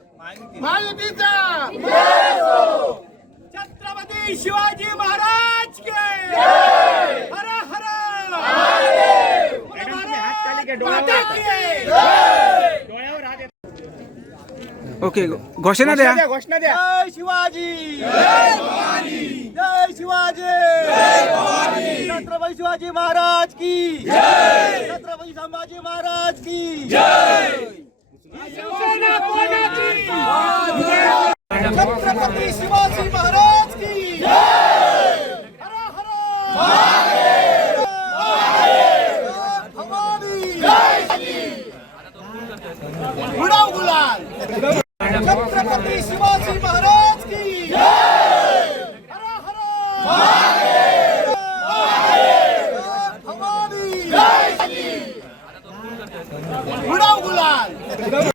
महायुतीचा छत्रपती शिवाजी महाराज के हर हर माता की ओके घोषणा द्या. घोषणा द्या. जय शिवाजी जय भवानी जय शिवाजी जय भवानी छत्रपती शिवाजी महाराज की जय छत्रपती संभाजी महाराज की जय शिवसेना कोणाची छत्रपती शिवाजी महाराज की जय हर हर महादेव महादेव भवानी जय उडाव गुलाल छत्रपती शिवाजी महाराज की जय हर हर महादेव महादेव भवानी जय उडाव गुलाल